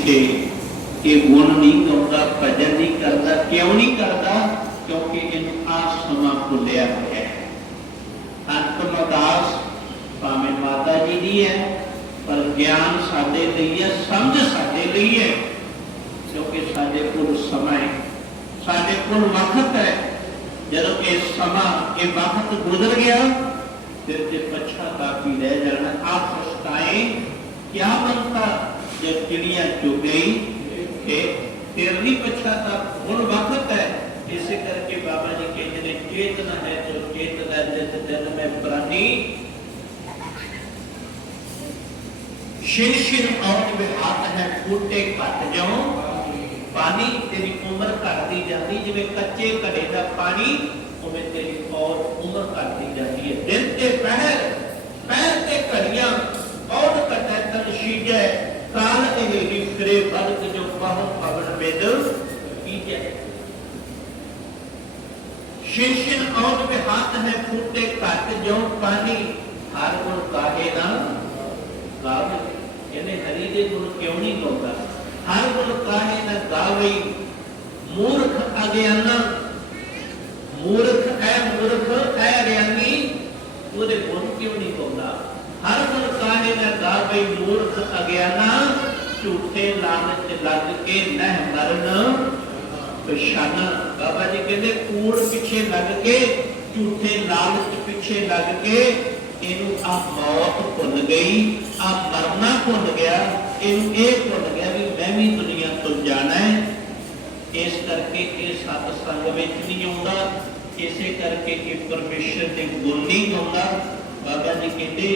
ਪਿੱਛੇ ਇਹ ਗੁਣ ਨਹੀਂ ਗਾਉਂਦਾ ਭਜਨ ਨਹੀਂ ਕਰਦਾ, ਕਿਉਂ ਨਹੀਂ ਕਰਦਾ? ਕਿਉਂਕਿ ਇਹਨੂੰ ਆ ਸਮਾਂ ਭੁੱਲਿਆ ਹੋਇਆ ਹੈ। ਅੰਤਮ ਅਰਦਾਸ ਭਾਵੇਂ ਮਾਤਾ ਜੀ ਦੀ ਹੈ, ਪਰ ਗਿਆਨ ਸਾਡੇ ਲਈ ਹੈ, ਸਮਝ ਸਾਡੇ ਲਈ ਹੈ। ਕਿਉਂਕਿ ਸਾਡੇ ਕੋਲ ਸਮਾਂ ਹੈ, ਸਾਡੇ ਕੋਲ ਵਕਤ ਹੈ। ਜਦੋਂ ਇਹ ਸਮਾਂ, ਇਹ ਵਕਤ ਗੁਜ਼ਰ ਗਿਆ, ਫਿਰ ਤੇ ਪਛਤਾਵਾ ਵੀ ਰਹਿ ਜਾਣਾ। ਆਪ ਸਤਾਏ ਕਿਆ ਬਣਤਾ? ਜਦ ਚਿੜੀਆਂ ਚੁਗ ਗਈ ਤੇ ਫਿਰ ਨਹੀਂ ਪਛਤਾਤਾ ਹੁਣ ਵਕਤ ਹੈ। ਇਸੇ ਕਰਕੇ ਬਾਬਾ ਜੀ ਕਹਿੰਦੇ ਨੇ, ਚੇਤਨਾ ਹੈ ਜੋ ਚੇਤਨਾ ਜਿਤ ਦਿਨ ਮੈਂ ਪ੍ਰਾਨੀ। ਸ਼ਿਰ ਸ਼ਿਰ ਆਉਣ ਵਿੱਚ ਹੱਥ ਹੈ ਫੂਟੇ ਘਟ ਜਾਉ। ਪਾਣੀ ਤੇਰੀ ਉਮਰ ਘਟਦੀ ਜਾਂਦੀ, ਜਿਵੇਂ ਕੱਚੇ ਘੜੇ ਦਾ ਪਾਣੀ, ਉਵੇਂ ਤੇਰੀ ਔਰ ਉਮਰ ਘਟਦੀ ਜਾਂਦੀ ਹੈ। ਦਿਨ ਤੇ ਪਹਿਰ ਪਹਿਰ ਤੇ ਘੜੀਆਂ ਬਹੁਤ ਘਟੈ ਤਨ ਸ਼ੀਜੈ? ਕਾਲ ਇਹ ਵਿਖਰੇ ਬਲਕ ਜੋ ਪਾਹੁ ਪਵਨ ਬਿਦ ਕੀਜੈ ਸ਼ੇਸ਼ਨ ਔਰ ਮੇ ਹੱਥ ਹੈ ਫੂਟੇ ਘਟ ਜੋ ਪਾਣੀ ਹਰ ਗੁਣ ਕਾਹੇ ਨਾ ਗਾਵੇ ਇਹਨੇ ਹਰੀ ਦੇ ਗੁਣ ਕਿਉਂ ਨਹੀਂ ਗਾਉਂਦਾ ਹਰ ਗੁਣ ਕਾਹੇ ਨਾ ਗਾਵੇ। ਮੂਰਖ ਅਗਿਆਨਾ, ਮੂਰਖ ਐ ਮੂਰਖ, ਐ ਅਗਿਆਨੀ ਉਹਦੇ ਗੁਣ ਕਿਉਂ ਨਹੀਂ ਗਾਉਂਦਾ ਹਰ ਗੁਣ ਕਾਹੇ ਨਾ ਮੂਰਖ ਅਗਿਆਨਾ ਝੂਠੇ ਲਾਲਚ ਲੱਗ ਕੇ ਨਹਿ ਮਰਨ। ਪਛਾਨਾ ਬਾਬਾ ਜੀ ਕਹਿੰਦੇ, ਕੂੜ ਪਿੱਛੇ ਲੱਗ ਕੇ, ਝੂਠੇ ਲਾਲਚ ਪਿੱਛੇ ਲੱਗ ਕੇ, ਇਹਨੂੰ ਆ ਮੌਤ ਭੁੱਲ ਗਈ ਆ ਮਰਨਾ ਭੁੱਲ ਗਿਆ, ਇਹਨੂੰ ਇਹ ਭੁੱਲ ਗਿਆ ਵੀ ਮੈਂ ਵੀ ਦੁਨੀਆ ਤੋਂ ਜਾਣਾ ਹੈ। ਇਸ ਕਰਕੇ ਇਹ ਸਤ ਸੰਗ ਵਿੱਚ ਨਹੀਂ ਆਉਂਦਾ, ਇਸੇ ਕਰਕੇ ਇਹ ਪਰਮੇਸ਼ਰ ਦੇ ਗੁਣ ਨਹੀਂ ਗਾਉਂਦਾ ਬਾਬਾ ਜੀ ਕਹਿੰਦੇ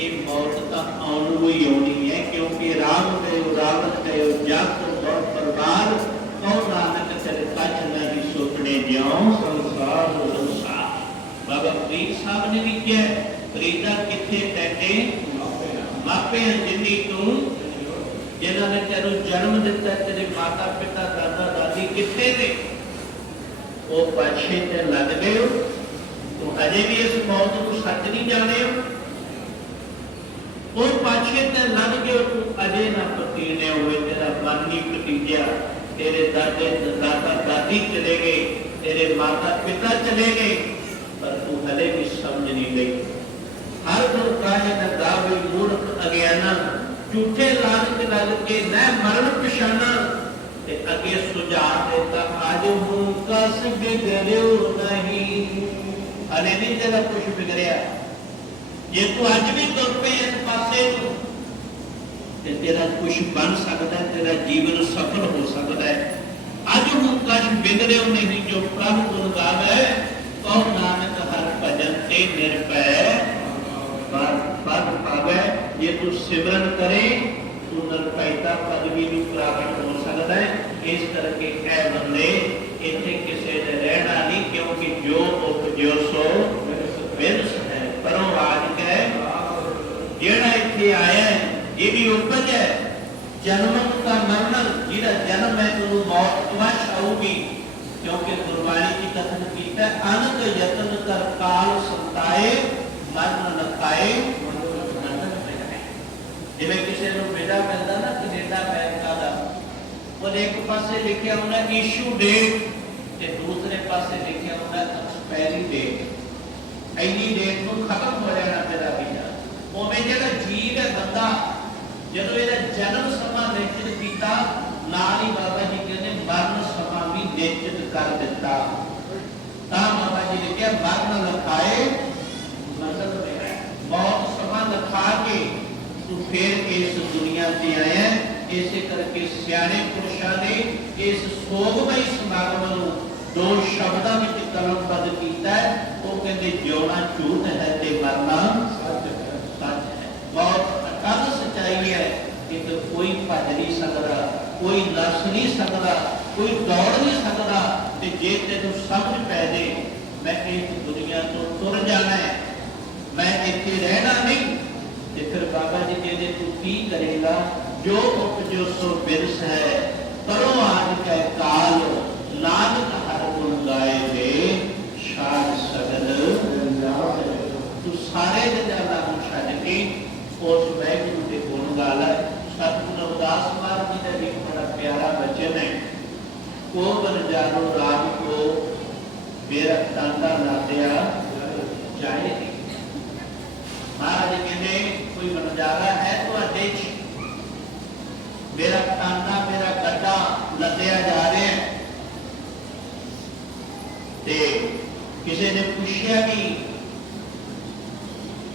ਇਹ ਮੌਤ ਤਾਂ ਆਉਣ ਨੂੰ ਹੀ ਆਉਣੀ ਹੈ ਕਿਉਂਕਿ ਰਾਮ ਦੇ ਉਦਾਹਰਨ ਦੇ ਜਗ ਤੋਂ ਪਰਵਾਰ ਕਉ ਨਾਨਕ ਚਲੇ ਕੱਚ ਨਹੀਂ ਸੋਚਣੇ ਜਿਉ ਸੰਸਾਰ ਹੋ ਸੰਸਾਰ ਬਾਬਾ ਫਰੀਦ ਸਾਹਿਬ ਨੇ ਵੀ ਕਿਹਾ ਫਰੀਦਾ ਕਿੱਥੇ ਟੈਟੇ ਮਾਪੇ ਜਿੰਨੀ ਤੂੰ ਜਿਨ੍ਹਾਂ ਨੇ ਤੈਨੂੰ ਜਨਮ ਦਿੱਤਾ ਤੇਰੇ ਮਾਤਾ ਪਿਤਾ ਦਾਦਾ ਦਾਦੀ ਕਿੱਥੇ ਨੇ ਉਹ ਪਾਛੇ ਤੇ ਲੱਗ ਗਏ ਹੋ ਤੂੰ ਅਜੇ ਵੀ ਇਸ ਮੌਤ ਨੂੰ ਸੱਚ ਨਹੀਂ ਜਾਣਿਆ ਉਹ ਪਾਛੇ ਤੇ ਲੱਗ ਗਏ ਤੂੰ ਅਜੇ ਨਾ ਪਤੀਨੇ ਹੋਏ ਤੇਰਾ ਮਨ ਨਹੀਂ ਤੇਰੇ ਦਾਦੇ ਦਾਦਾ ਦਾਦੀ ਚਲੇ ਗਏ ਤੇਰੇ ਮਾਤਾ ਪਿਤਾ ਚਲੇ ਗਏ ਪਰ ਤੂੰ ਹਲੇ ਵੀ ਸਮਝ ਨਹੀਂ ਗਈ ਹਰ ਗੁਰ ਕਾਹੇ ਨਾ ਦਾਵੇ ਮੂਰਖ ਅਗਿਆਨਾ ਝੂਠੇ ਲਾਲਚ ਲੱਗ ਕੇ ਨਹਿ ਮਰਨ ਪਛਾਨਾ ਤੇ ਅੱਗੇ ਸੁਝਾਅ ਦਿੱਤਾ ਅੱਜ ਹੂੰ ਕਸ ਬਿਗੜਿਓ ਨਹੀਂ ਹਲੇ ਨਹੀਂ ਤੇਰਾ ਕੁਝ ਬਿਗੜਿਆ ਜੇ ਤੂੰ ਅੱਜ ਵੀ ਤੁਰ ਪਏ ਇਸ ਪਾਸੇ ਨੂੰ ਤੇ ਤੇਰਾ ਕੁਝ ਬਣ ਸਕਦਾ ਹੈ, ਤੇਰਾ ਜੀਵਨ ਸਫਲ ਹੋ ਸਕਦਾ ਹੈ ਅੱਜ ਹੂੰ ਕਸ਼ ਬਿਗੜਿਓ ਨਹੀਂ ਜੋ ਪ੍ਰਭੂ ਗੁਣ ਗਾਵੇ ਕਉ ਨਾਨਕ ਹਰ ਭਜਨ ਤੇ ਨਿਰਭੈ ਪਦ ਪਦ ਪਾਵੇ ਜੇ ਤੂੰ ਸਿਮਰਨ ਕਰੇ ਤੂੰ ਨਿਰਭੈਤਾ ਪਦਵੀ ਨੂੰ ਪ੍ਰਾਪਤ ਹੋ ਸਕਦਾ ਹੈ ਇਸ ਕਰਕੇ ਕਹਿ ਬੰਦੇ ਇੱਥੇ ਕਿਸੇ ਦੇ ਰਹਿਣਾ ਨਹੀਂ ਕਿਉਂਕਿ ਜੋ ਉਪਜਿਓ ਸੋ ਵਿਰਸ ਹੈ ਪਰੋਂ ਆਜ ਕੇ ਜਿਹੜਾ ਇੱਥੇ ਆਇਆ ਇਹ ਵੀ ਉਪਜ ਹੈ। ਜਨਮ ਦਾ ਮਰਨ ਜਿਹੜਾ ਜਨਮ ਹੈ ਉਹਨੂੰ ਮੌਤ ਵਸ਼ ਆਊਗੀ। ਕਿਉਂਕਿ ਗੁਰਬਾਣੀ ਦੀ ਕਥਨ ਕੀਤਾ ਹੈ, ਯਤਨ ਕਰ ਕਾਲ ਸੰਤਾਏ ਮਰਨ ਲਖਾਏ ਜਿਵੇਂ ਕਿਸੇ ਨੂੰ ਬੇਟਾ ਮਿਲਦਾ ਨਾ ਕੈਨੇਡਾ ਅਮਰੀਕਾ ਦਾ ਉਹਦੇ ਇੱਕ ਪਾਸੇ ਲਿਖਿਆ ਹੁੰਦਾ ਇਸ਼ੂ ਡੇਟ ਤੇ ਦੂਸਰੇ ਪਾਸੇ ਲਿਖਿਆ ਹੁੰਦਾ ਐਕਸਪਾਇਰੀ ਡੇਟ ਐਨੀ ਡੇਟ ਨੂੰ ਖਤਮ ਹੋ ਜਾਣਾ ਤੇਰਾ ਵੀਜ਼ਾ ਉਵੇਂ ਜਿਹੜਾ ਜੀਵ ਹੈ ਬੰਦਾ, ਜਦੋਂ ਇਹਦਾ ਜਨਮ ਸਮਾਂ ਨਿਸ਼ਚਿਤ ਕੀਤਾ, ਨਾਲ ਹੀ ਬਾਬਾ ਜੀ ਕਹਿੰਦੇ ਮਰਨ ਸਮਾਂ ਵੀ ਨਿਸ਼ਚਿਤ ਕਰ ਦਿੱਤਾ। ਤਾਂ ਬਾਬਾ ਜੀ ਨੇ ਕਿਹਾ, ਮਰਨ ਲਖਾਏ ਮਤਲਬ ਹੈ ਸਮਾਂ ਲਖਾ ਕੇ ਤੂੰ ਫੇਰ ਇਸ ਦੁਨੀਆ ਤੇ ਆਇਆ ਇਸੇ ਕਰਕੇ ਸਿਆਣੇ ਪੁਰਸ਼ਾਂ ਨੇ ਇਸ ਸੋਗਮਈ ਸਮਾਗਮ ਨੂੰ ਦੋ ਸ਼ਬਦਾਂ ਵਿੱਚ ਕਲਮਬੱਧ ਕੀਤਾ ਉਹ ਕਹਿੰਦੇ ਜਿਉਣਾ ਝੂਠ ਹੈ ਤੇ ਮਰਨਾ ਸੱਚ। ਬਹੁਤ ਅਟਲ ਸਚਾਈ ਹੈ ਕਿ ਕੋਈ ਭੱਜ ਨਹੀਂ ਸਕਦਾ ਕੋਈ ਨਸ ਨਹੀਂ ਸਕਦਾ ਕੋਈ ਦੌੜ ਨਹੀਂ ਸਕਦਾ ਤੇ ਜੇ ਤੈਨੂੰ ਸਮਝ ਪੈ ਜੇ ਮੈਂ ਇਸ ਦੁਨੀਆ ਤੋਂ ਤੁਰ ਜਾਣਾ ਹੈ ਮੈਂ ਇੱਥੇ ਰਹਿਣਾ ਨਹੀਂ ਤੇ ਫਿਰ ਬਾਬਾ ਜੀ ਕਹਿੰਦੇ ਤੂੰ ਕੀ ਕਰੇਗਾ? ਜੋ ਉਪਜੋ ਸੋ ਬਿਰਸ ਹੈ ਕਰੋ ਆਜ ਕੈ ਕਾਲ ਨਾਨਕ ਹਰ ਗੁਣ ਗਾਏ ਦੇ ਸ਼ਾਦ ਸਗਲ ਤੂੰ ਸਾਰੇ ਜਗ੍ਹਾ ਉਸ ਵੈਗੁਰੂ ਦੇ ਗੁਣ ਗਾਲਾ ਸਤਿਗੁਰ ਅਵਦਾਸ ਮਾਰਗੀ ਦਾ ਇੱਕ ਬੜਾ ਪਿਆਰਾ ਬਚਨ ਹੈ। ਕੋ ਬਨ ਜਾਣੋ ਰਾਜ ਕੋ ਮੇਰਾ ਤਾਂਦਾ ਲਾਦਿਆ ਜਾਏ। ਮਹਾਰਾਜ ਕਹਿੰਦੇ, ਕੋਈ ਬਨਜਾਰਾ ਹੈ ਤੁਹਾਡੇ ਚ? ਮੇਰਾ ਤਾਂਦਾ ਮੇਰਾ ਗੱਡਾ ਲੱਦਿਆ ਜਾ ਰਿਹਾ ਤੇ ਕਿਸੇ ਨੇ ਪੁੱਛਿਆ ਕਿ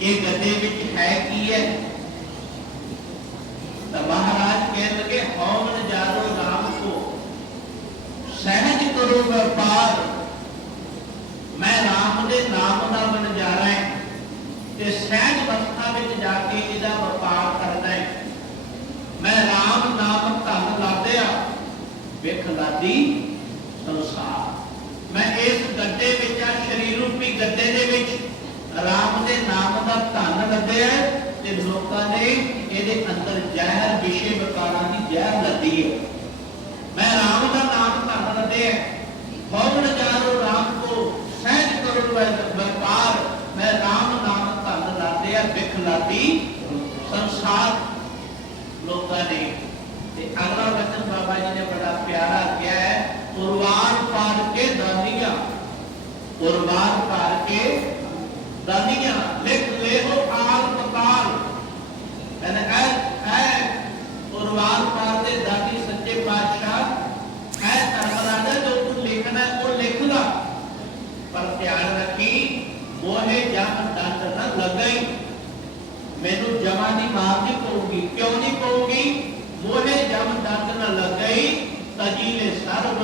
ਇਹ ਗੱਡੇ ਵਿੱਚ ਹੈ ਕੀ ਹੈ? ਤਾਂ ਮਹਾਰਾਜ ਕਹਿਣ ਲੱਗੇ, ਹਉਮਨ ਜਾਦੋ ਰਾਮ ਕੋ। ਸਹਿਜ ਕਰੋ ਵਪਾਰ ਮੈਂ ਰਾਮ ਦੇ ਨਾਮ ਦਾ ਬਣਜਾਰਾ ਹੈ ਤੇ ਸਹਿਜ ਅਵਸਥਾ ਵਿੱਚ ਜਾ ਕੇ ਇਹਦਾ ਵਪਾਰ ਕਰਨਾ ਹੈ। ਮੈਂ ਰਾਮ ਨਾਮ ਧਨ ਲਾਦਿਆ। ਵਿਖ ਲਾਦੀ ਸੰਸਾਰ। ਮੈਂ ਇਸ ਗੱਡੇ ਵਿੱਚ ਆ, ਸ਼ਰੀਰ ਰੂਪੀ ਗੱਡੇ ਦੇ ਵਿੱਚ। ਰਾਮ ਦੇ ਨਾਮ ਦਾ ਧਨ ਲੱਦਿਆ ਤੇ ਲੋਕਾਂ ਨੇ ਇਹਦੇ ਅੰਦਰ ਜ਼ਹਿਰ, ਵਿਸ਼ੇ ਵਿਕਾਰਾਂ ਦੀ ਜ਼ਹਿਰ ਲੱਦੀ ਹੈ। ਮੈਂ ਰਾਮ ਦਾ ਨਾਮ ਧਨ ਲੱਦਿਆ ਹਉਣ ਜਾਰੋ ਰਾਮ ਕੋ, ਸਹਿਜ ਕਰੋ ਵੈ- ਮੈਂ ਰਾਮ ਨਾਮ ਧਨ ਲਾਦਿਆ ਵਿਖ ਲਾਦੀ ਸੰਸਾਰ ਲੋਕਾਂ ਨੇ। ਤੇ ਅਗਲਾ ਵਚਨ ਬਾਬਾ ਜੀ ਨੇ ਬੜਾ ਪਿਆਰਾ ਕਿਹਾ ਹੈ ਕੁਰਬਾਨ ਪਾਰ ਕੇ ਦਾਨੀਆਂ, ਉਰਵਾਰ ਪਾਰ ਕੇ ਦਾਨੀਆਂ ਲਿਖ ਲੇਹੋ ਆਲ ਪਤਾਲ ਕਹਿੰਦੇ ਐ ਐ ਉਰਵਾਰ ਪਾਰ ਦੇ ਦਾਨੀ ਸੱਚੇ ਪਾਤਸ਼ਾਹ ਐ ਧਰਮਰਾਜਾ ਜੋ ਤੂੰ ਲਿਖਣਾ ਹੈ, ਉਹ ਲਿਖ ਲਾ ਪਰ ਧਿਆਨ ਰੱਖੀ ਮੋਹੇ ਜਮ ਦੰਦ ਨਾ ਲਗਾਈ ਮੈਨੂੰ ਜਮਾ ਨਹੀਂ ਮਾਰਨੀ ਪਊਗੀ ਕਿਉਂ ਨਹੀਂ ਪਊਗੀ ਮੋਹੇ ਜਮ ਦੰਦ ਨਾ ਲਗਾਈ ਤਜੀਲੇ ਸਰਬ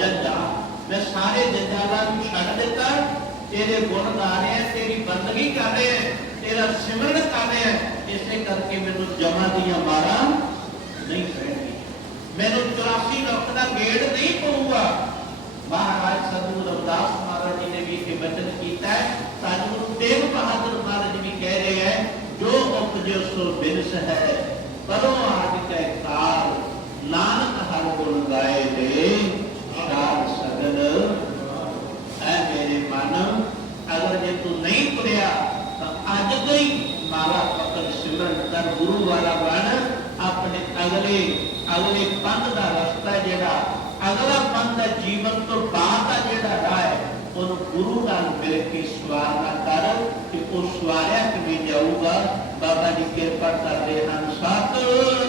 ਜੱਜਾ ਮੈਂ ਸਾਰੇ ਜੰਜਾਲਾਂ ਨੂੰ ਛੱਡ ਦਿੱਤਾ ਤੇਰੇ ਗੁਣ ਗਾ ਰਹੇ ਆ ਤੇਰੀ ਬੰਦਗੀ ਕਰ ਰਹੇ ਆ ਤੇਰਾ ਸਿਮਰਨ ਕਰ ਰਹੇ ਆ ਇਸੇ ਕਰਕੇ ਮੈਨੂੰ ਜਮਾ ਦੀਆਂ ਮਾਰਾਂ ਨਹੀਂ ਪੈਣਗੀਆਂ। ਮੈਨੂੰ 84 ਲੱਖ ਦਾ ਗੇੜ ਨਹੀਂ ਪਊਗਾ। ਮਹਾਰਾਜ ਸਤਿਗੁਰੂ ਰਵਿਦਾਸ ਮਹਾਰਾਜ ਜੀ ਨੇ ਵੀ ਇਹ ਬਚਨ ਕੀਤਾ ਹੈ ਸਤਿਗੁਰੂ ਤੇਗ ਬਹਾਦਰ ਮਹਾਰਾਜ ਵੀ ਕਹਿ ਰਹੇ ਹੈ ਜੋ ਉਪਜਿਓ ਸੋ ਬਿਨਸ ਹੈ ਕਦੋਂ ਆਦਿ ਕੈ ਕਾਲ ਨਾਨਕ ਹਰ ਗੁਣ ਗਾਏ ਦੇ ਸ਼ਾਰ ਸਗਲ, ਐ ਮੇਰੇ ਮਨ ਅਗਰ ਜੇ ਤੂੰ ਨਹੀਂ ਤੁਰਿਆ, ਤਾਂ ਅੱਜ ਤੋਂ ਹੀ ਮਾਲਾ ਪਕੜ ਸਿਮਰਨ ਕਰ, ਗੁਰੂ ਵਾਲਾ ਬਣ। ਆਪਣੇ ਅਗਲੇ ਅਗਲੇ ਪੰਥ ਦਾ ਰਸਤਾ ਜਿਹੜਾ, ਅਗਲਾ ਪੰਥ ਦਾ ਜੀਵਨ ਤੋਂ ਬਾਅਦ ਦਾ ਜਿਹੜਾ ਰਾਹ ਹੈ, ਉਹਨੂੰ ਗੁਰੂ ਨਾਲ ਮਿਲ ਕੇ ਸਵਾਰਨਾ ਕਰ ਕਿ ਉਹ ਸਵਾਰਿਆ ਕਿਵੇਂ ਜਾਊਗਾ? ਬਾਬਾ ਜੀ ਕਿਰਪਾ ਕਰਦੇ ਹਨ ਸਤਨਾਮ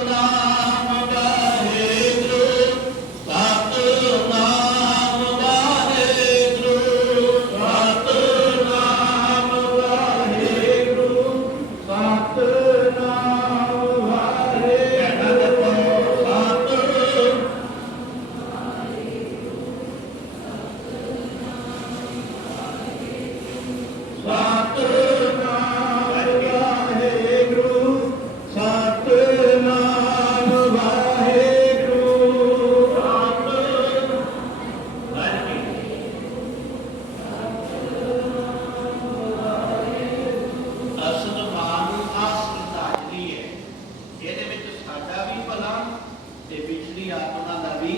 ਤੇ ਪਿਛਲੀ ਆਤਮਾ ਦਾ ਵੀ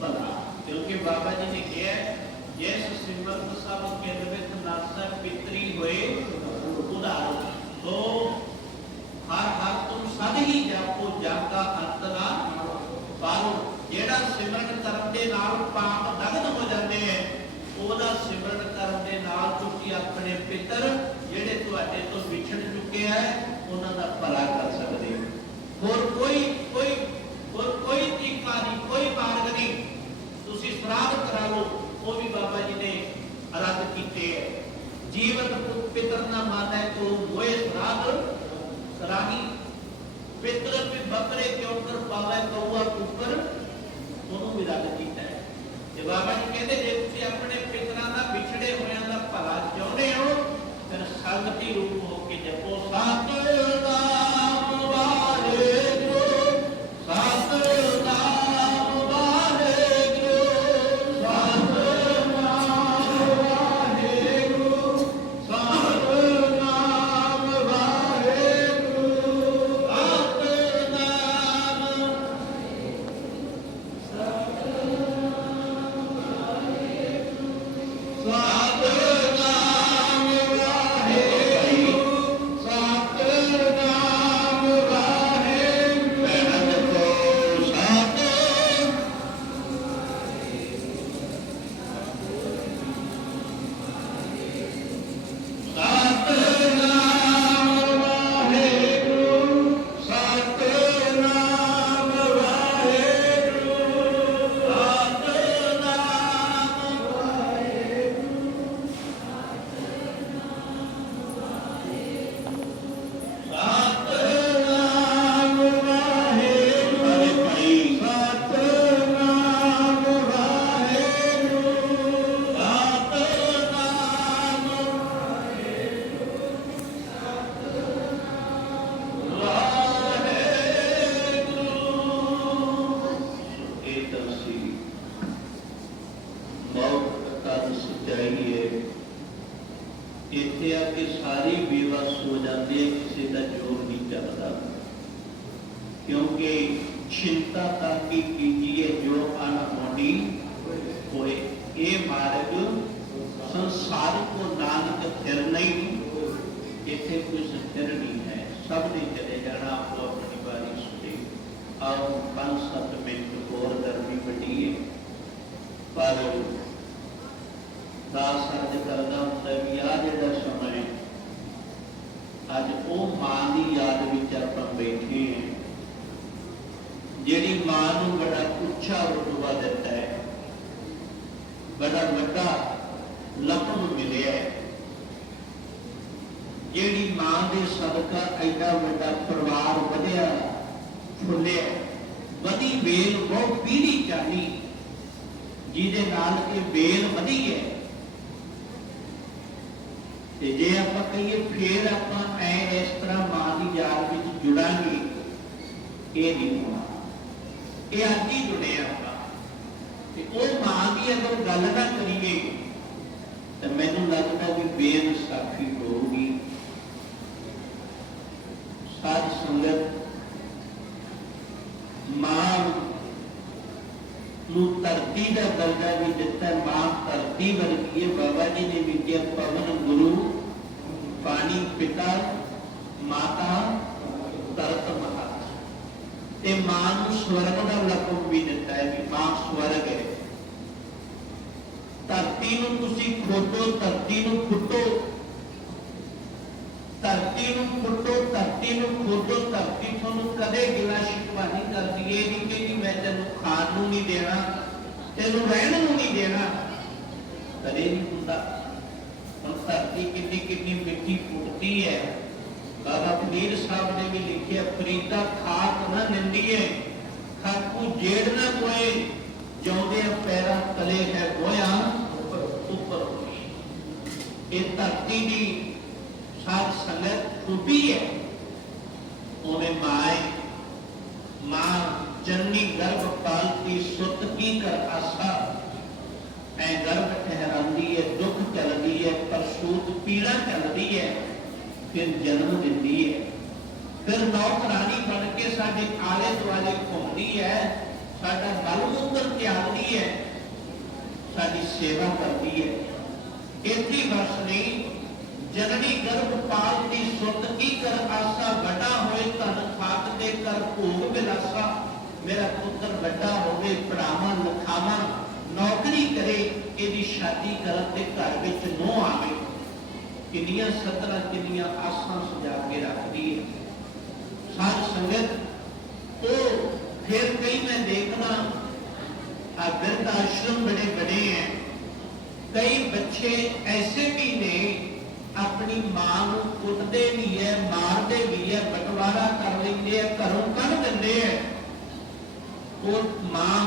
ਭਲਾ ਕਿਉਂਕਿ ਬਾਬਾ ਜੀ ਨੇ ਕਿਹਾ ਹੈ, ਜਿਸ ਸਿਮਰਤ ਸਭ ਕੇਂਦਰ ਵਿੱਚ ਨਰਸਰ ਪਿਤਰੀ ਹੋਏ ਉਦਾਰ ਤੋ ਹਰ ਹਰ ਤੁਮ ਸਦ ਹੀ ਜਾਪੋ ਜਪ ਦਾ ਅੰਤ ਨਾ ਪਾਰੋ ਜਿਹੜਾ ਸਿਮਰਨ ਕਰਨ ਦੇ ਨਾਲ ਪਾਪ ਦਗਨ ਹੋ ਜਾਂਦੇ ਹੈ ਉਹਦਾ ਸਿਮਰਨ ਕਰਨ ਦੇ ਨਾਲ ਤੁਸੀਂ ਆਪਣੇ ਪਿਤਰ ਜਿਹੜੇ ਤੁਹਾਡੇ ਤੋਂ ਵਿਛੜ ਚੁੱਕੇ ਹੈ ਉਹਨਾਂ ਦਾ ਭਲਾ ਕਰ ਸਕਦੇ ਹੋ ਹੋਰ ਕੋਈ ਕੋਈ ਹੋਰ ਕੋਈ ਤਰੀਕਾ ਨਹੀਂ, ਕੋਈ ਮਾਰਗ ਨਹੀਂ। ਤੁਸੀਂ ਸਰਾਧ ਕਰਾ ਲਓ ਉਹ ਵੀ ਬਾਬਾ ਜੀ ਨੇ ਰੱਦ ਕੀਤੇ ਹੈ। ਜੀਵਨ ਪਿਤਰ ਨਾ ਮਾਨੈ, ਤੋ ਮੋਏ ਸਰਾਧ। ਸਰਾਹੀ, ਪਿਤਰ ਵੀ ਬੱਕਰੇ ਕਿਉਂ ਕਰ ਪਾਵੇ ਕਊਆ ਕੁੱਕਰ। चाहिए ਇੱਥੇ ਆ ਕੇ ਸਾਰੇ ਬੇਵਸ ਹੋ ਜਾਂਦੇ ਕਿਸੇ ਦਾ ਜੋਰ ਨਹੀਂ ਚੱਲਦਾ ਕਿਉਂਕਿ ਚਿੰਤਾ ਤਾਂ ਕੀ ਕੀਜੀਏ ਜੋ ਅਨ ਹੋਣੀ ਹੋਏ ਇਹ ਮਾਰਗ ਸੰਸਾਰ ਕੋ ਨਾਨਕ ਫਿਰ ਨਹੀਂ ਇੱਥੇ ਕੋਈ ਸਥਿਰ ਨਹੀਂ ਹੈ ਸਭ ਨੇ ਚਲੇ ਜਾਣਾ ਆਪੋ ਆਪਣੀ ਵਾਰੀ ਸੁਣੇ ਆਓ 5-7 ਮਿੰਟ ਹੋਰ ਗਰਮੀ ਬਟੀਏ ਪਰ ਦਾਸ ਸਰਦ ਕਰਦਾ ਹੁੰਦਾ ਵੀ ਆ ਜਿਹੜਾ ਸਮਾਂ ਹੈ, ਅੱਜ ਉਹ ਮਾਂ ਦੀ ਯਾਦ ਵਿੱਚ ਆਪਾਂ ਬੈਠੇ ਹਾਂ। ਜਿਹੜੀ ਮਾਂ ਨੂੰ ਬੜਾ ਉੱਚਾ ਰੁਤਬਾ ਦਿੱਤਾ ਹੈ, ਬੜਾ ਵੱਡਾ ਲਕਬ ਮਿਲਿਆ ਹੈ। ਜਿਹੜੀ ਮਾਂ ਦੇ ਸਦਕਾ ਐਡਾ ਵੱਡਾ ਪਰਿਵਾਰ ਵਧਿਆ, ਫੁੱਲਿਆ ਵਧੀ ਵੇਲ ਉਹ ਪੀੜੀ ਚਾਲੀ ਜਿਹਦੇ ਨਾਲ ਇਹ ਵੇਲ ਵਧੀ ਹੈ। ਤੇ ਜੇ ਆਪਾਂ ਕਹੀਏ ਫੇਰ ਆਪਾਂ ਐ ਇਸ ਤਰ੍ਹਾਂ ਮਾਂ ਦੀ ਯਾਦ ਵਿੱਚ ਜੁੜਾਂਗੇ, ਇਹ ਨਹੀਂ ਹੋਣਾ। ਇਹ ਅੱਜ ਹੀ ਜੁੜੇ ਆਪਾਂ ਤੇ ਉਹ ਮਾਂ ਦੀ ਅਗਰ ਗੱਲ ਨਾ ਕਰੀਏ, ਤਾਂ ਮੈਨੂੰ ਲੱਗਦਾ ਵੀ ਬੇਇਨਸਾਫੀ ਹੋਊਗੀ। ਸਾਧ ਸੰਗਤ ਮਾਂ ਨੂੰ ਧਰਤੀ ਦਾ ਦਰਜਾ ਵੀ ਦਿੱਤਾ, ਮਾਂ ਧਰਤੀ ਵਰਗੀ ਹੈ। ਬਾਬਾ ਜੀ ਨੇ ਵੀ ਕਿਹਾ ਪਾਣੀ ਪਿਤਾ ਮਾਤਾ ਧਰਤ ਮਾਤਾ ਤੇ ਮਾਂ ਨੂੰ ਸਵਰਗ ਦਾ ਲਕਬ ਵੀ ਦਿੱਤਾ ਹੈ ਵੀ ਮਾਂ ਸਵਰਗ ਹੈ ਧਰਤੀ ਨੂੰ ਤੁਸੀਂ ਖੋਦੋ ਧਰਤੀ ਨੂੰ ਫੁੱਟੋ ਧਰਤੀ ਨੂੰ ਫੁੱਟੋ ਧਰਤੀ ਨੂੰ ਖੋਦੋ ਧਰਤੀ ਤੁਹਾਨੂੰ ਕਦੇ ਗਿਲਾ ਸ਼ਿਕਵਾ ਨਹੀਂ ਕਰਦੀ ਇਹ ਨਹੀਂ ਕਿ ਜੀ ਮੈਂ ਤੈਨੂੰ ਖਾਣ ਨੂੰ ਨਹੀਂ ਦੇਣਾ ਤੈਨੂੰ ਰਹਿਣ ਨੂੰ ਨਹੀਂ ਦੇਣਾ ਕਦੇ ਨਹੀਂ ਹੁੰਦਾ ਹੁਣ ਧਰਤੀ ਕਿੰਨੀ ਕਿੰਨੀ ਮਿੱਟੀ ਫੁੱਟਦੀ ਹੈ ਬਾਬਾ ਫਰੀਦ ਸਾਹਿਬ ਨੇ ਵੀ ਲਿਖਿਆ ਫਰੀਦਾ ਖਾਕ ਨਾ ਨਿੰਦੀਏ ਖਾਕੂ ਜੇੜ ਨਾ ਕੋਏ ਜਿਉਂਦੇ ਪੈਰਾਂ ਤਲੇ ਹੈ ਗੋਇਆ ਉੱਪਰ ਹੋਈ ਇਹ ਧਰਤੀ ਦੀ ਸਾਧ ਸੰਗਤ ਖੂਬੀ ਹੈ ਉਹਨੇ ਮਾਏ ਮਾਂ ਜਨਨੀ ਗਰਭ ਪਾਲਤੀ ਸੁਤ ਕੀ ਕਰ ਆਸਾ ਐ ਗਰਭ ਠਹਿਰਾਂਦੀ ਹੈ ਦੁੱਖ ਚੱਲਦੀ ਹੈ ਪਰਸੂਤ ਪੀੜਾ ਚੱਲਦੀ ਹੈ ਫਿਰ ਜਨਮ ਦਿੰਦੀ ਹੈ ਫਿਰ ਨੌਕਰਾਨੀ ਬਣ ਕੇ ਸਾਡੇ ਆਲੇ ਦੁਆਲੇ ਘੁੰਮਦੀ ਹੈ ਸਾਡਾ ਮਲ ਮੂਤਰ ਤਿਆਗਦੀ ਹੈ ਸਾਡੀ ਸੇਵਾ ਕਰਦੀ ਹੈ ਇੱਥੇ ਵਰਸ ਨਹੀਂ ਜਨਨੀ ਗਰਭ ਪਾਲ ਦੀ ਸੁੱਤ ਕੀ ਕਰ ਆਸਾ ਵੱਡਾ ਹੋਏ ਧਨ ਖਾਤ ਦੇ ਕਰ ਭੋਗ ਬਿਲਾਸਾ ਮੇਰਾ ਪੁੱਤਰ ਵੱਡਾ ਹੋਵੇ ਪੜਾਵਾਂ ਲਖਾਵਾਂ ਨੌਕਰੀ ਕਰੇ, ਇਹਦੀ ਸ਼ਾਦੀ ਕਰਨ ਤੇ ਘਰ ਵਿੱਚ ਨੋ ਆਵੇ, ਕਿੰਨੀਆਂ ਸਤਰਾਂ, ਕਿੰਨੀਆਂ ਆਸਾਂ ਸਜਾ ਕੇ ਰੱਖਦੀ ਹੈ। ਸਾਧ ਸੰਗਤ, ਉਹ ਫਿਰ ਕਈ ਮੈਂ ਦੇਖਦਾ ਆ ਬਿਰਧ ਆਸ਼ਰਮ ਬੜੇ ਬੜੇ ਹੈ। ਕਈ ਬੱਚੇ ਐਸੇ ਵੀ ਨੇ, ਆਪਣੀ ਮਾਂ ਨੂੰ ਕੁੱਟਦੇ ਵੀ ਹੈ, ਮਾਰਦੇ ਵੀ ਹੈ, ਬਟਵਾਰਾ ਕਰ ਲੈਂਦੇ ਆ ਘਰੋਂ ਕੱਢ ਦਿੰਦੇ ਆ ਉਹ ਮਾਂ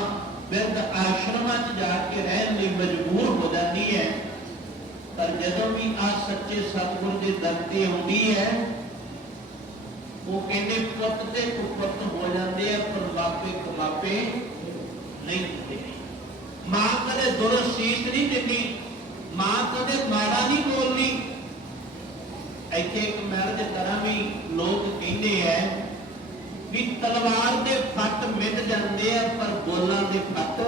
ਆਸ਼ਰਮਾਂ 'ਚ ਜਾ ਕੇ ਰਹਿਣ ਲਈ ਮਜਬੂਰ ਹੋ ਜਾਂਦੀ ਹੈ। ਪਰ ਜਦੋਂ ਵੀ ਆ ਸੱਚੇ ਸਤਿਗੁਰ ਦੇ ਦਰ ਤੇ ਆਉਂਦੀ ਹੈ, ਉਹ ਕਹਿੰਦੇ ਪੁੱਤ ਤੇ ਕੁਪੁੱਤ ਹੋ ਜਾਂਦੇ ਆ, ਪਰ ਮਾਪੇ ਕਮਾਪੇ ਨਹੀਂ ਹੁੰਦੇ। ਮਾਂ ਕਦੇ ਦੁਰਸੀਸ ਨਹੀਂ ਦਿੰਦੀ, ਮਾਂ ਕਦੇ ਮਾੜਾ ਨਹੀਂ ਬੋਲਦੀ। ਇੱਥੇ ਇੱਕ ਮੈਰਿਜ ਤਰ੍ਹਾਂ ਵੀ ਲੋਕ ਕਹਿੰਦੇ ਐ ਵੀ ਤਲਵਾਰ ਦੇ ਫੱਟ ਮਿਟ ਜਾਂਦੇ ਆ, ਪਰ ਬੋਲਾਂ ਦੇ ਫੱਟ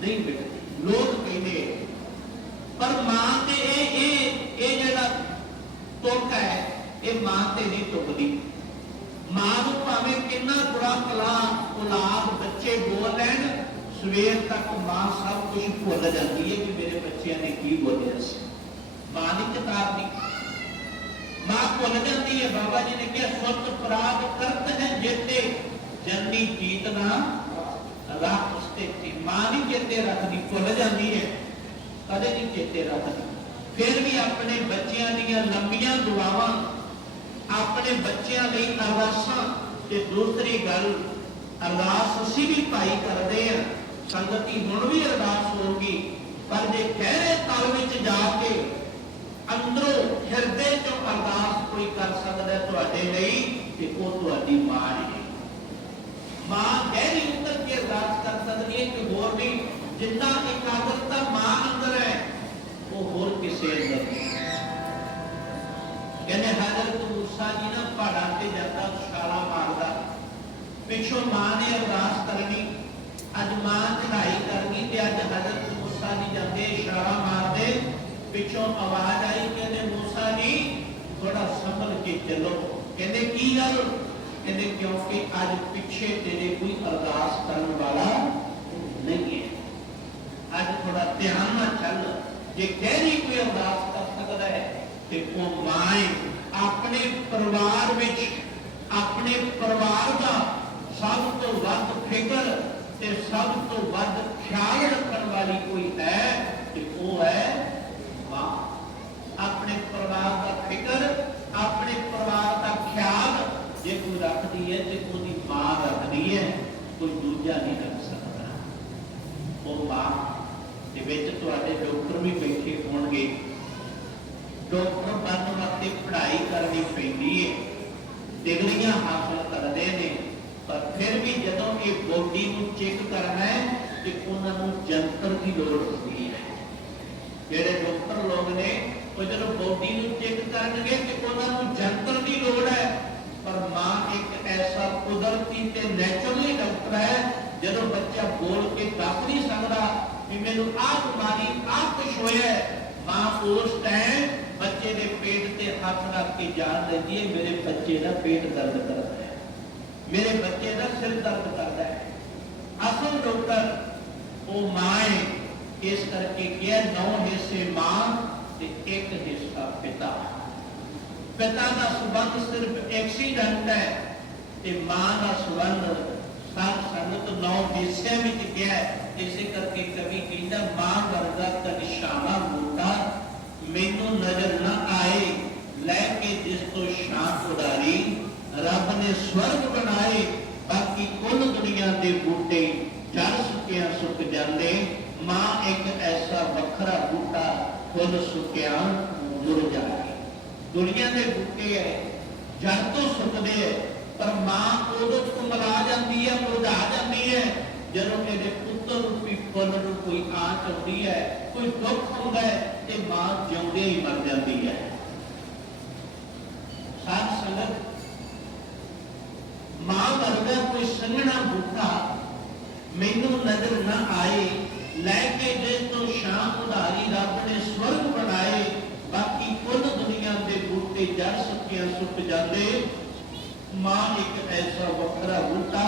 ਨਹੀਂ ਮਿਟਦੇ ਲੋਕ ਕਹਿੰਦੇ ਐ। ਪਰ ਮਾਂ ਤੇ ਇਹ ਇਹ ਇਹ ਜਿਹੜਾ ਤੁਕ ਹੈ ਇਹ ਮਾਂ ਤੇ ਨਹੀਂ ਤੁਕਦੀ ਮਾਂ ਨੂੰ ਭਾਵੇਂ ਕਿੰਨਾ ਬੁਰਾ ਭਲਾ ਔਲਾਦ ਬੱਚੇ ਬੋਲ ਲੈਣ ਸਵੇਰ ਤੱਕ ਮਾਂ ਸਭ ਕੁਝ ਭੁੱਲ ਜਾਂਦੀ ਹੈ ਕਿ ਮੇਰੇ ਬੱਚਿਆਂ ਨੇ ਕੀ ਬੋਲਿਆ ਸੀ ਮਾਂ ਦੀ ਕਿਤਾਬ ਦੀ ਮਾਂ ਭੁੱਲ ਜਾਂਦੀ ਹੈ ਬਾਬਾ ਜੀ ਨੇ ਕਿਹਾ ਸੁਰਤ ਪ੍ਰਾਪ ਕਰਤ ਹੈ ਜੇਤੇ ਜਨਨੀ ਜੀਤ ਨਾ ਉਸਤੇ ਮਾਂ ਨਹੀਂ ਚੇਤੇ ਰੱਖਦੀ ਭੁੱਲ ਜਾਂਦੀ ਹੈ, ਕਦੇ ਨਹੀਂ ਚੇਤੇ ਰੱਖਦੀ। ਫਿਰ ਵੀ ਆਪਣੇ ਬੱਚਿਆਂ ਦੀਆਂ ਲੰਬੀਆਂ ਦੁਆਵਾਂ, ਆਪਣੇ ਬੱਚਿਆਂ ਲਈ ਅਰਦਾਸਾਂ ਤੇ ਦੂਸਰੀ ਗੱਲ, ਅਰਦਾਸ ਅਸੀਂ ਵੀ ਭਾਈ ਕਰਦੇ ਆ ਸੰਗਤੀ ਹੁਣ ਵੀ ਅਰਦਾਸ ਹੋਊਗੀ, ਪਰ ਜੇ ਗਹਿਰੇ ਤਲ ਵਿੱਚ ਜਾ ਕੇ ਅੰਦਰੋਂ ਹਿਰਦੇ ਚੋਂ ਅਰਦਾਸ ਕੋਈ ਕਰ ਸਕਦਾ ਤੁਹਾਡੇ ਲਈ ਤੇ ਉਹ ਤੁਹਾਡੀ ਮਾਂ ਹੈ। ਮਾਂ ਗਹਿਰੀ ਉਤਰ ਕੇ ਅਰਦਾਸ ਕਰ ਸਕਦੀ ਹੈ ਕਿ ਹੋਰ ਵੀ ਜਿੰਨਾ ਇਕਾਗਰਤਾ ਮਾਂ ਅੰਦਰ ਹੈ ਉਹ ਹੋਰ ਕਿਸੇ ਅੰਦਰ ਨਹੀਂ ਕਹਿੰਦੇ ਹਜ਼ਰਤ ਮੂਸਾ ਜੀ ਨਾ ਪਹਾੜਾਂ ਤੇ ਜਾਂਦਾ ਛਾਲਾ ਮਾਰਦਾ ਪਿੱਛੋਂ ਮਾਂ ਨੇ ਅਰਦਾਸ ਕਰਨੀ ਅੱਜ ਮਾਂ ਚੜਾਈ ਕਰਨੀ ਤੇ ਅੱਜ ਹਜ਼ਰਤ ਮੂਸਾ ਜੀ ਜਾਂਦੇ ਇਸ਼ਾਰਾ ਮਾਰਦੇ ਪਿੱਛੋਂ ਆਵਾਜ਼ ਆਈ ਕਹਿੰਦੇ ਮੂਸਾ ਜੀ ਥੋੜਾ ਸੰਭਲ ਕੇ ਚੱਲੋ ਕਹਿੰਦੇ ਕੀ ਗੱਲ ਕਹਿੰਦੇ ਕਿਉਂਕਿ ਅੱਜ ਪਿੱਛੇ ਤੇਰੇ ਕੋਈ ਅਰਦਾਸ ਕਰਨ ਵਾਲਾ ਨਹੀਂ ਹੈ। ਅੱਜ ਥੋੜਾ ਧਿਆਨ ਨਾਲ ਚੱਲ। ਜੇ ਗਹਿਰੀ ਕੋਈ ਅਰਦਾਸ ਕਰ ਸਕਦਾ ਹੈ, ਤੇ ਉਹ ਮਾਂ ਆਪਣੇ ਪਰਿਵਾਰ ਵਿੱਚ, ਆਪਣੇ ਪਰਿਵਾਰ ਦਾ ਸਭ ਤੋਂ ਵੱਧ ਫਿਕਰ ਤੇ ਸਭ ਤੋਂ ਵੱਧ ਖਿਆਲ ਰੱਖਣ ਵਾਲੀ ਕੋਈ ਹੈ, ਤੇ ਉਹ ਹੈ ਮਾਂ। ਆਪਣੇ ਪਰਿਵਾਰ ਦਾ ਫਿਕਰ, ਆਪਣੇ ਪਰਿਵਾਰ ਦਾ ਖਿਆਲ ਜੇ ਕੋਈ ਰੱਖਦੀ ਹੈ ਤੇ ਉਹਦੀ ਮਾਂ ਰੱਖਦੀ ਹੈ ਕੋਈ ਨਹੀਂ ਰੱਖ ਸਕਦਾ। ਉਹ ਮਾਂ ਦੇ ਵਿੱਚ ਤੁਹਾਡੇ ਡਾਕਟਰ ਵੀ ਬੈਠੇ ਹੋਣਗੇ। ਡਾਕਟਰ ਬਣਨ ਵਾਸਤੇ ਪੜ੍ਹਾਈ ਕਰਨੀ ਪੈਂਦੀ ਹੈ ਡਿਗਰੀਆਂ ਹਾਸਲ ਕਰਦੇ ਨੇ। ਪਰ ਫਿਰ ਵੀ ਜਦੋਂ ਇਹ ਬੋਡੀ ਨੂੰ ਚੈੱਕ ਕਰਨਾ ਹੈ, ਤੇ ਉਹਨਾਂ ਨੂੰ ਜੰਤਰ ਦੀ ਲੋੜ ਹੁੰਦੀ ਹੈ। ਜਿਹੜੇ ਡਾਕਟਰ ਲੋਕ ਨੇ, ਉਹ ਜਦੋਂ ਬੋਡੀ ਨੂੰ ਚੈੱਕ ਕਰਨਗੇ, ਤੇ ਉਹਨਾਂ ਨੂੰ ਜੰਤਰ ਦੀ ਲੋੜ ਹੈ। ਪਰ ਮਾਂ ਇੱਕ ਐਸਾ ਕੁਦਰਤੀ ਤੇ ਨੇਚਰਲੀ ਡਾਕਟਰ ਹੈ, ਜਦੋਂ ਬੱਚਾ ਬੋਲ ਕੇ ਦੱਸ ਨਹੀਂ ਸਕਦਾ ਕਿ ਮੈਨੂੰ ਆਹ ਬਿਮਾਰੀ ਆਹ ਕੁਛ ਹੋਇਆ ਮਾਂ ਉਸ ਟਾਈਮ ਬੱਚੇ ਦੇ ਪੇਟ ਤੇ ਹੱਥ ਰੱਖ ਕੇ ਜਾਣ ਲੈਂਦੀ ਹੈ, ਮੇਰੇ ਬੱਚੇ ਦਾ ਪੇਟ ਦਰਦ ਕਰਦਾ ਹੈ। ਮੇਰੇ ਬੱਚੇ ਦਾ ਸਿਰ ਦਰਦ ਕਰਦਾ ਹੈ। ਅਸਲ ਡਾਕਟਰ ਉਹ ਮਾਂ ਹੈ। ਇਸ ਕਰਕੇ ਕਿਹਾ, ਨੌ ਹਿੱਸੇ ਮਾਂ ਤੇ ਇੱਕ ਹਿੱਸਾ ਪਿਤਾ। ਪਿਤਾ ਦਾ ਸੰਬੰਧ ਸਿਰਫ ਐਕਸੀਡੈਂਟ ਹੈ ਤੇ ਮਾਂ ਦਾ ਸੰਬੰਧ ਸਾਧ ਸੰਗਤ ਨੌ ਹਿੱਸਿਆਂ ਵਿੱਚ ਗਿਆ ਇਸੇ ਕਰਕੇ ਕਵੀ ਕਹਿੰਦਾ, ਮਾਂ ਵਰਗਾ ਤਨਿਸ਼ਾਨਾ ਮੋਟਾ ਮੈਨੂੰ ਨਜ਼ਰ ਨਾ ਆਏ, ਲੈ ਕੇ ਜਿਸ ਤੋਂ ਸ਼ਾਨ ਉਡਾਰੀ, ਰੱਬ ਨੇ ਸਵਰਗ ਬਣਾਏ, ਬਾਕੀ ਕੁੱਲ ਦੁਨੀਆ ਦੇ ਬੂਟੇ ਜੜ ਸੁੱਕਿਆ ਸੁੱਕ ਜਾਂਦੇ, ਮਾਂ ਇੱਕ ਐਸਾ ਵੱਖਰਾ ਬੂਟਾ ਫੁੱਲ ਸੁੱਕਿਆ ਮੁਰਝਾਏ ਦੁਨੀਆ ਦੇ ਬੂਟੇ ਹੈ ਜੜ ਤੋਂ ਸੁੱਕਦੇ ਹੈ ਪਰ ਮਾਂ ਉਦੋਂ ਕੁਮਲਾ ਜਾਂਦੀ ਹੈ ਮੁਰਝਾ ਜਾਂਦੀ ਹੈ ਜਦੋਂ ਇਹਦੇ ਪੁੱਤਰ ਰੂਪੀ ਫੁੱਲ ਨੂੰ ਕੋਈ ਆਂਚ ਆਉਂਦੀ ਹੈ ਕੋਈ ਦੁੱਖ ਹੁੰਦਾ ਹੈ ਤੇ ਮਾਂ ਜਿਉਂਦੇ ਹੀ ਮਰ ਜਾਂਦੀ ਹੈ ਸਾਧ ਸੰਗਤ, ਮਾਂ ਵਰਗਾ ਕੋਈ ਸੰਘਣਾ ਬੂਟਾ ਮੈਨੂੰ ਨਜ਼ਰ ਨਾ ਆਏ ਲੈ ਕੇ ਜਿਸ ਤੋਂ ਸ਼ਾਮ ਉਧਾਰੀ ਰੱਬ ਨੇ ਸਵਰਗ ਬਣਾਏ ਬਾਕੀ ਕੁੱਲ ਦੁਨੀਆ ਦੇ ਬੂਟੇ ਜੜ ਸੁੱਕਿਆ ਸੁੱਕ ਜਾਂਦੇ ਮਾਂ ਇੱਕ ਐਸਾ ਵੱਖਰਾ ਬੂਟਾ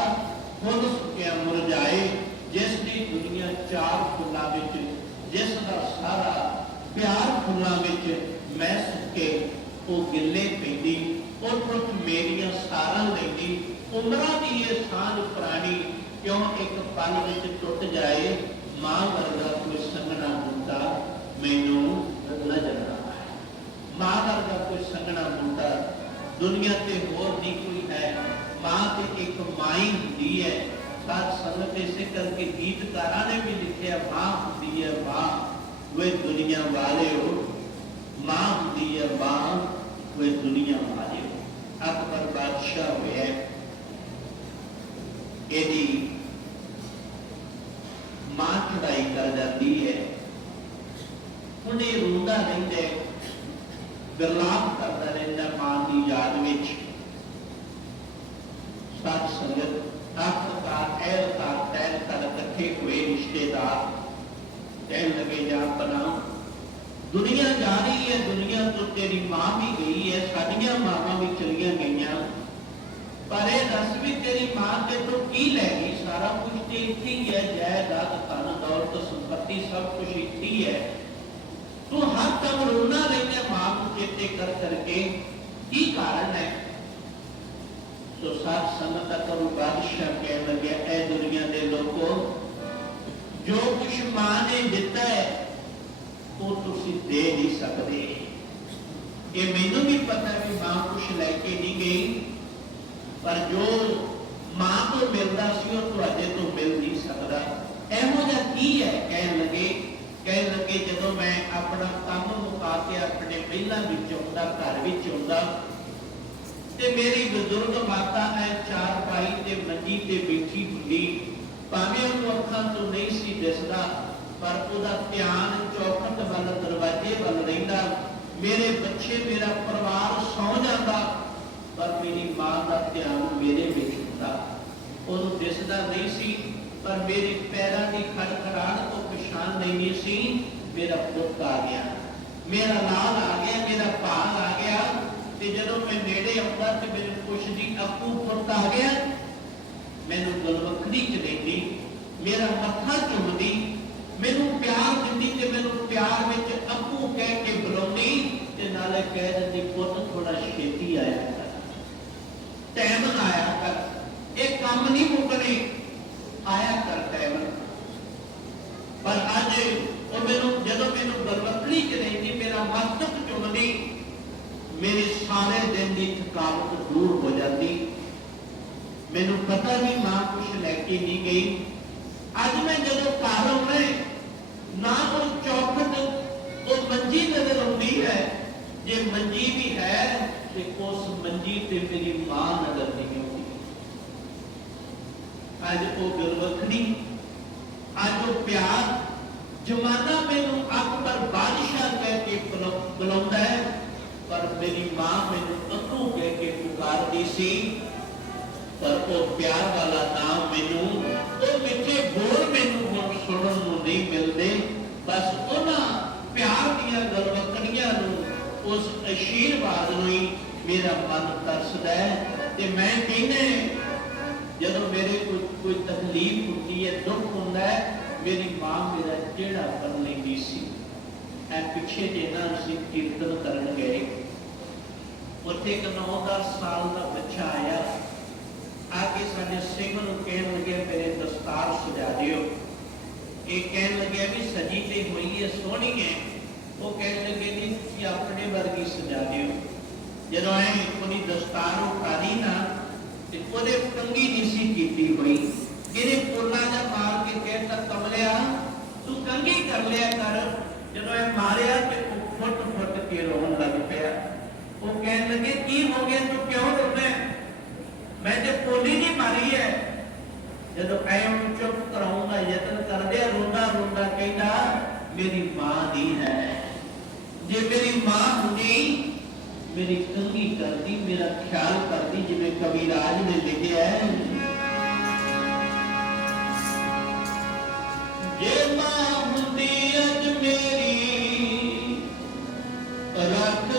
ਫੁੱਲ ਸੁੱਕਿਆ ਮੁਰਝਾਏ ਜਿਸ ਦੀ ਦੁਨੀਆ ਚਾਰ ਫੁੱਲਾਂ ਵਿੱਚ ਜਿਸ ਦਾ ਸਾਰਾ ਪਿਆਰ ਫੁੱਲਾਂ ਵਿੱਚ ਮੈਂ ਸੁੱਕੇ ਉਹ ਗਿੱਲੇ ਪੈਂਦੀ ਉਹ ਟੁੱਟ ਮੇਰੀਆਂ ਸਾਰਾਂ ਲੈਂਦੀ ਉਮਰਾਂ ਦੀ ਇਹ ਸਾਂਝ ਪ੍ਰਾਣੀ ਕਿਉਂ ਇੱਕ ਪਲ ਵਿੱਚ ਟੁੱਟ ਜਾਏ ਮਾਂ ਵਰਗਾ ਕੋਈ ਸੰਗਣਾ ਬੂਟਾ ਮੈਨੂੰ ਨਜ਼ਰ ਨਾ ਆਏ ਮਾਂ ਵਰਗਾ ਕੋਈ ਸੰਗਣਾ ਬੂਟਾ ਦੁਨੀਆ ਤੇ ਹੋਰ ਨਹੀਂ ਕੋਈ ਹੈ। ਮਾਂ ਤੇ ਇੱਕ ਮਾਈ ਹੁੰਦੀ ਹੈ। ਸਾਧ ਸੰਗਤ ਇਸੇ ਕਰਕੇ ਗੀਤਕਾਰਾਂ ਨੇ ਵੀ ਲਿਖਿਆ ਮਾਂ ਹੁੰਦੀ ਹੈ ਮਾਂ ਵੇ ਦੁਨੀਆ ਵਾਲਿਓ। ਮਾਂ ਹੁੰਦੀ ਹੈ ਮਾਂ ਵੇ ਦੁਨੀਆ ਵਾਲਿਓ। ਅਕਬਰ ਬਾਦਸ਼ਾਹ ਹੋਇਆ ਇਹਦੀ ਮਾਂ ਚੜਾਈ ਕਰ ਜਾਂਦੀ ਹੈ। ਉਹਨੇ ਰੋਂਦਾ ਰਹਿੰਦਾ ਹੈ, ਵਿਰਲਾਪ ਕਰਦਾ ਰਹਿੰਦਾ ਮਾਂ ਦੀ ਯਾਦ ਵਿੱਚ ਸਾਧ ਸੰਗਤ ਆਖਰਕਾਰ ਐਲਕਾਰ ਤੈਨ ਤਨ ਇਕੱਠੇ ਹੋਏ ਰਿਸ਼ਤੇਦਾਰ ਕਹਿਣ ਲੱਗੇ ਜਾ ਬਣਾ ਦੁਨੀਆ ਜਾ ਰਹੀ ਹੈ ਦੁਨੀਆ ਤੋਂ ਤੇਰੀ ਮਾਂ ਵੀ ਗਈ ਹੈ ਸਾਡੀਆਂ ਮਾਵਾਂ ਵੀ ਚਲੀਆਂ ਗਈਆਂ। ਪਰ ਇਹ ਦੱਸ ਵੀ ਤੇਰੀ ਮਾਂ ਤੇ ਤੋਂ ਕੀ ਲੈ ਗਈ? ਸਾਰਾ ਕੁਝ ਤੇ ਇੱਥੇ ਹੀ ਹੈ, ਜਾਇਦਾਦ, ਧਨ, ਦੌਲਤ, ਸੰਪਤੀ, ਸਭ ਕੁਝ ਇੱਥੇ ਹੀ ਹੈ। ਤੂੰ ਹਰ ਦਮ ਰੋਣਾ ਲੈਂਦਾ ਮਾਂ ਨੂੰ ਚੇਤੇ ਕਰ ਕਰਕੇ। ਕੀ ਕਾਰਨ ਹੈ? ਸੋ ਸਾਧ ਸੰਗਤ ਕਰੋ ਬਾਦਸ਼ਾਹ ਕਹਿਣ ਲੱਗਿਆ, ਇਹ ਦੁਨੀਆ ਦੇ ਲੋਕੋ, ਜੋ ਕੁਛ ਮਾਂ ਨੇ ਦਿੱਤਾ ਹੈ ਉਹ ਤੁਸੀਂ ਦੇ ਨਹੀਂ ਸਕਦੇ? ਇਹ ਮੈਨੂੰ ਵੀ ਪਤਾ ਵੀ ਮਾਂ ਕੁਛ ਲੈ ਕੇ ਨਹੀਂ ਗਈ, ਪਰ ਜੋ ਮਾਂ ਤੋਂ ਮਿਲਦਾ ਸੀ, ਉਹ ਤੁਹਾਡੇ ਤੋਂ ਮਿਲ ਨਹੀਂ ਸਕਦਾ। ਇਹੋ ਜਿਹਾ ਕੀ ਹੈ? ਕਹਿਣ ਲੱਗੇ ਕਹਿਣ ਲੱਗੇ ਜਦੋਂ ਮੈਂ ਆਪਣਾ ਕੰਮ ਮੁਕਾ ਕੇ ਆਪਣੇ ਪਹਿਲਾਂ ਵਿੱਚ ਆਉਂਦਾ ਘਰ ਵਿੱਚ ਆਉਂਦਾ, ਤੇ ਮੇਰੀ ਬਜ਼ੁਰਗ ਮਾਤਾ ਐ ਚਾਰ ਪਾਈ ਤੇ ਮੰਜੀ ਤੇ ਬੈਠੀ ਹੁੰਦੀ, ਭਾਵੇਂ ਉਹਨੂੰ ਅੱਖਾਂ ਤੋਂ ਨਹੀਂ ਸੀ ਦਿਸਦਾ ਪਰ ਉਹਦਾ ਧਿਆਨ ਚੌਖਟ ਵੱਲ, ਦਰਵਾਜ਼ੇ ਵੱਲ ਰਹਿੰਦਾ। ਮੇਰੇ ਬੱਚੇ, ਮੇਰਾ ਪਰਿਵਾਰ ਸੌ ਜਾਂਦਾ, ਪਰ ਮੇਰੀ ਮਾਂ ਦਾ ਧਿਆਨ ਮੇਰੇ ਵਿੱਚ ਹੁੰਦਾ। ਉਹਨੂੰ ਦਿਸਦਾ ਨਹੀਂ ਸੀ, ਪਰ ਮੇਰੇ ਪੈਰਾਂ ਦੀ ਖੜਖੜਾਹਟ ਤੋਂ ਪਛਾਣ ਨਹੀਂ ਸੀ, ਮੇਰਾ ਪੁੱਤ ਆ ਗਿਆ। ਮੇਰਾ ਲਾਲ ਆ ਗਿਆ, ਮੇਰਾ ਭਾਗ ਆ ਗਿਆ, ਤੇ ਜਦੋਂ ਮੈਂ ਨੇੜੇ ਆਉਂਦਾ ਤੇ ਮੈਨੂੰ ਪੁੱਛਦੀ, ਆਪੂ, ਪੁੱਤ ਆ ਗਿਆ? ਮੈਨੂੰ ਗਲਵਖੜੀ ਚ ਲੈਂਦੀ, ਮੇਰਾ ਮੱਥਾ ਚੁੰਮਦੀ ਮੈਨੂੰ ਪਿਆਰ ਦਿੰਦੀ ਤੇ ਮੈਨੂੰ ਪਿਆਰ ਵਿੱਚ ਆਪੂ ਕਹਿ ਕੇ ਬੁਲਾਉਂਦੀ ਤੇ ਨਾਲੇ ਕਹਿ ਦਿੰਦੀ, ਪੁੱਤ ਥੋੜਾ ਛੇਤੀ ਆਇਆ ਕਰ। ਟਾਈਮ ਆਇਆ ਕਰ। ਇਹ ਕੰਮ ਨਹੀਂ ਮੁੱਕਣੇ। ਆਇਆ ਕਰ ਟਾਈਮ ਪਰ ਅੱਜ ਉਹ ਮੈਨੂੰ, ਜਦੋਂ ਮੈਨੂੰ ਗਲਵਖੜੀ ਚ ਰਹਿੰਦੀ ਮੇਰਾ ਮਸਤਕ ਚੁੰਮਦੀ, ਮੇਰੇ ਸਾਰੇ ਦਿਨ ਦੀ ਥਕਾਵਟ ਦੂਰ ਹੋ ਜਾਂਦੀ। ਮੈਨੂੰ ਪਤਾ ਨਹੀਂ ਮਾਂ ਕੁਛ ਲੈ ਕੇ ਨਹੀਂ ਗਈ। ਅੱਜ ਮੈਂ ਜਦੋਂ ਘਰ ਆਉਣਾ ਨਾ ਉਹ ਚੌਖਟ ਉਹ ਮੰਜੀ ਨਜ਼ਰ ਆਉਂਦੀ ਹੈ। ਜੇ ਮੰਜੀ ਵੀ ਹੈ, ਤੇ ਉਸ ਮੰਜੀ ਤੇ ਮੇਰੀ ਮਾਂ ਨਜ਼ਰ ਨਹੀਂ ਆਉਂਦੀ। ਅੱਜ ਉਹ ਗੁਰਵਖੜੀ ਅੱਜ ਉਹ ਪਿਆਰ, ਜਮਾਨਾ ਮੈਨੂੰ ਅਕਬਰ ਬਾਦਸ਼ਾਹ ਕਹਿ ਕੇ ਬੁਲਾਉਂਦਾ ਹੈ, ਪਰ ਮੇਰੀ ਮਾਂ ਮੈਨੂੰ ਅੱਕੂ ਕਹਿ ਕੇ ਪੁਕਾਰਦੀ ਸੀ। ਪਰ ਉਹ ਪਿਆਰ ਵਾਲਾ ਨਾਮ ਮੈਨੂੰ, ਉਹ ਮਿੱਠੇ ਬੋਲ ਮੈਨੂੰ ਹੁਣ ਸੁਣਨ ਨੂੰ ਨਹੀਂ ਮਿਲਦੇ ਬਸ ਉਹਨਾਂ ਪਿਆਰ ਦੀਆਂ ਗਲਵਕੜੀਆਂ ਨੂੰ ਉਸ ਅਸ਼ੀਰਵਾਦ ਨੂੰ ਹੀ ਮੇਰਾ ਮਨ ਤਰਸਦਾ ਹੈ ਤੇ ਮੈਂ ਕਹਿੰਦਾ ਜਦੋਂ ਮੇਰੇ ਕੋਈ ਕੋਈ ਤਕਲੀਫ ਹੁੰਦੀ ਹੈ, ਦੁੱਖ ਹੁੰਦਾ ਹੈ, ਮੇਰੀ ਮਾਂ ਮੇਰਾ ਜਿਹੜਾ ਕਰ ਲੈਂਦੀ ਸੀ। ਐ ਪਿੱਛੇ ਜੇ ਨਾ ਅਸੀਂ ਕੀਰਤਨ ਕਰਨ ਗਏ। ਉੱਥੇ ਇੱਕ 9-10 ਸਾਲ ਦਾ ਬੱਚਾ ਆਇਆ। ਆ ਕੇ ਸਾਡੇ ਸਿੰਘ ਨੂੰ ਕਹਿਣ ਲੱਗਿਆ, ਮੇਰੇ ਦਸਤਾਰ ਸਜਾ ਦਿਓ। ਇਹ ਕਹਿਣ ਲੱਗਿਆ ਵੀ ਸਜੀ ਤੇ ਹੋਈ ਹੈ, ਸੋਹਣੀ ਹੈ। ਉਹ ਕਹਿਣ ਲੱਗੇ ਨਹੀਂ ਤੁਸੀਂ ਆਪਣੇ ਵਰਗੀ ਸਜਾ ਦਿਓ। ਜਦੋਂ ਐ ਉਹਦੀ ਦਸਤਾਰ ਉਤਾਰੀ ਨਾ, ਤੇ ਉਹਦੇ ਕੰਗੀ ਨਹੀਂ ਸੀ ਕੀਤੀ ਹੋਈ। ਇਹਨੇ ਪੋਲਾ ਜਿਹਾ ਮਾਰ ਕੇ ਕਹਿਤਾ, ਕਮਲਿਆ, ਤੂੰ ਕੰਗੀ ਕਰ ਲਿਆ ਕਰ। ਜਦੋਂ ਇਹ ਮਾਰਿਆ ਤੇ ਉਹ ਫੁੱਟ ਫੁੱਟ ਕੇ ਰੋਣ ਲੱਗ ਪਿਆ। ਉਹ ਕਹਿਣ ਲੱਗੇ, ਕੀ ਹੋ ਗਿਆ? ਤੂੰ ਕਿਉਂ ਰੋਣਾ ਮੈਂ ਤੇ ਕੋਲੀ ਨਹੀਂ ਮਾਰੀ ਹੈ। ਜਦੋਂ ਐ ਚੁੱਪ ਕਰਾਉਣ ਦਾ ਯਤਨ ਕਰਦੇ ਰੋਂਦਾ ਰੋਂਦਾ ਕਹਿੰਦਾ, ਮੇਰੀ ਮਾਂ ਦੀ ਹੈ। ਮੇਰੀ ਮਾਂ ਹੁੰਦੀ ਮੇਰੀ ਕੰਗੀ ਕਰਦੀ, ਮੇਰਾ ਖਿਆਲ ਕਰਦੀ, ਜਿਵੇਂ ਕਬੀਰਾਜ ਨੇ ਲਿਖਿਆ ਹੈ। ਜੇ ਮਾਂ ਹੁੰਦੀ ਅਜ ਮੇਰੀ, ਰੱਖ